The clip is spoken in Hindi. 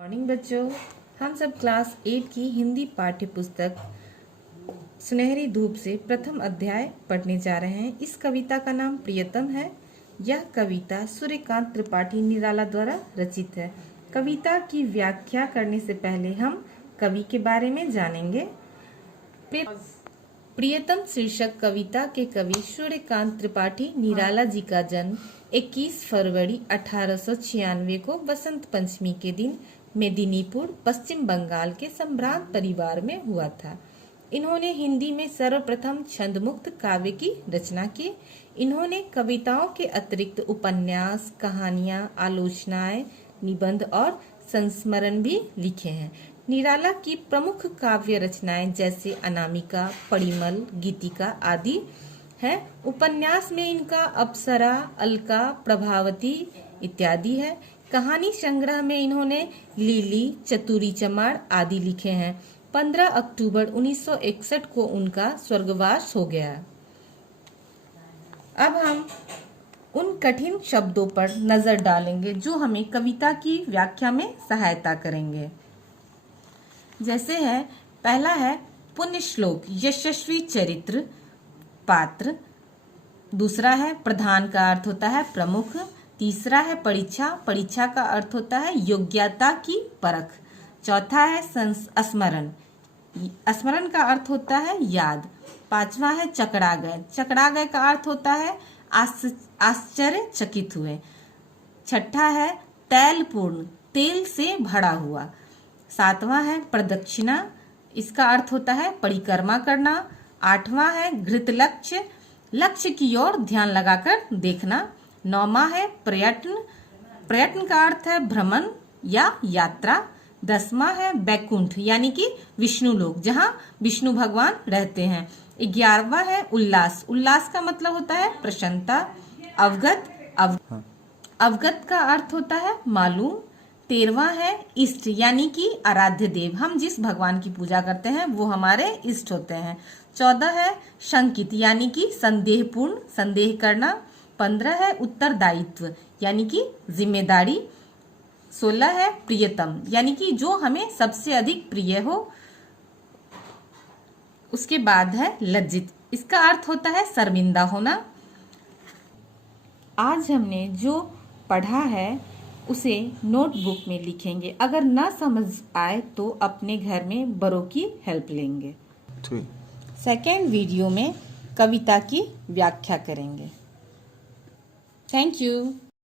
मॉर्निंग बच्चों, हम सब क्लास 8 की हिंदी पाठ्य पुस्तक सुनहरी धूप से प्रथम अध्याय पढ़ने जा रहे हैं। इस कविता का नाम प्रियतम है। यह कविता सूर्यकांत त्रिपाठी निराला द्वारा रचित है। कविता की व्याख्या करने से पहले हम कवि के बारे में जानेंगे। प्रियतम शीर्षक कविता के कवि सूर्यकांत त्रिपाठी निराला जी का जन्म 21 फरवरी 1896 को बसंत पंचमी के दिन मेदिनीपुर, पश्चिम बंगाल के सम्भ्रांत परिवार में हुआ था। इन्होंने हिंदी में सर्वप्रथम छंदमुक्त काव्य की रचना की। इन्होंने कविताओं के अतिरिक्त उपन्यास, कहानियां, आलोचनाएं, निबंध और संस्मरण भी लिखे हैं। निराला की प्रमुख काव्य रचनाएं जैसे अनामिका, परिमल, गीतिका आदि है। उपन्यास में इनका अप्सरा, अलका, प्रभावती इत्यादि है। कहानी संग्रह में इन्होंने लीली, चतुरी चमार आदि लिखे हैं। 15 अक्टूबर 1961 को उनका स्वर्गवास हो गया। अब हम उन कठिन शब्दों पर नजर डालेंगे जो हमें कविता की व्याख्या में सहायता करेंगे। जैसे है, पहला है पुण्य श्लोक, यशस्वी चरित्र, पात्र। दूसरा है प्रधान का अर्थ होता है प्रमुख। तीसरा है परीक्षा, परीक्षा का अर्थ होता है योग्यता की परख। चौथा है स्मरण, स्मरण का अर्थ होता है याद। पांचवा है चकरागय, चकरागय का अर्थ होता है आश्चर्यचकित हुए। छठा है तैलपूर्ण, तेल से भरा हुआ। सातवां है प्रदक्षिणा, इसका अर्थ होता है परिक्रमा करना। आठवां है घृत लक्ष्य, लक्ष्य की ओर ध्यान लगाकर देखना। नौवां है प्रयत्न, प्रयत्न का अर्थ है भ्रमण या यात्रा। 10वां है बैकुंठ यानी कि विष्णु लोक, जहाँ विष्णु भगवान रहते हैं। 11वां है उल्लास, उल्लास का मतलब होता है प्रसन्नता। अवगत का अर्थ होता है मालूम। 13वां है इष्ट यानी कि आराध्य देव, हम जिस भगवान की पूजा करते हैं वो हमारे इष्ट होते हैं। 14 है शंकित यानी कि संदेहपूर्ण, संदेह करना। 15 है उत्तरदायित्व यानी कि जिम्मेदारी। 16 है प्रियतम यानी कि जो हमें सबसे अधिक प्रिय हो। उसके बाद है लज्जित, इसका अर्थ होता है शर्मिंदा होना। आज हमने जो पढ़ा है उसे नोटबुक में लिखेंगे। अगर ना समझ आए तो अपने घर में बड़ों की हेल्प लेंगे। सेकेंड वीडियो में कविता की व्याख्या करेंगे। Thank you.